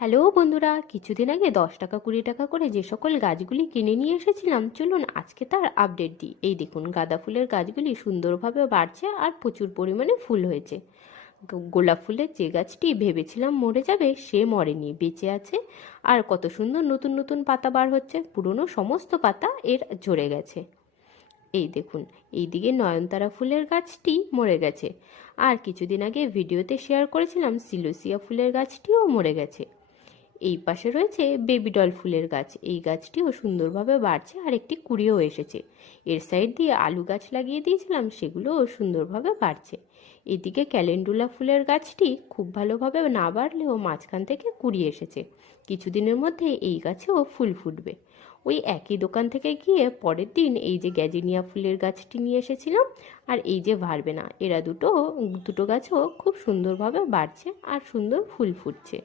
Hello বন্ধুরা, কিছুদিন আগে 10 টাকা 20 টাকা করে যে সকল গাছগুলি কিনে নিয়ে এসেছিলাম, চলুন আজকে তার আপডেট দিই। এই দেখুন, গাঁদা ফুলের গাছগুলি সুন্দরভাবে বাড়ছে আর প্রচুর পরিমাণে ফুল হয়েছে। গোলাপ ফুলের যে গাছটি ভেবেছিলাম মরে যাবে, সে মরেনি, বেঁচে আছে। আর কত সুন্দর নতুন নতুন পাতা বার হচ্ছে, পুরনো সমস্ত পাতা এর ঝরে গেছে। এই দেখুন, এইদিকে নয়নতারা ফুলের গাছটি মরে গেছে। আর কিছুদিন আগে ভিডিওতে শেয়ার করেছিলাম সিলোসিয়া ফুলের গাছটিও মরে গেছে। এই পাশে রয়েছে বেবি ডল ফুলের গাছ, এই গাছটিও সুন্দরভাবে বাড়ছে আর একটি কুড়িও এসেছে। এর সাইড দিয়ে আলু গাছ লাগিয়ে দিয়েছিলাম, সেগুলোও সুন্দরভাবে বাড়ছে। এদিকে ক্যালেন্ডুলা ফুলের গাছটি খুব ভালোভাবে না বাড়লেও মাঝখান থেকে কুড়ি এসেছে। কিছুদিনের মধ্যে এই গাছেও ফুল ফুটবে। ওই একই দোকান থেকে গিয়ে পরের দিন এই যে গ্যাজিনিয়া ফুলের গাছটি নিয়ে এসেছিলাম, আর এই যে ভারবেনা, এরা দুটো গাছও খুব সুন্দরভাবে বাড়ছে আর সুন্দর ফুল ফুটছে।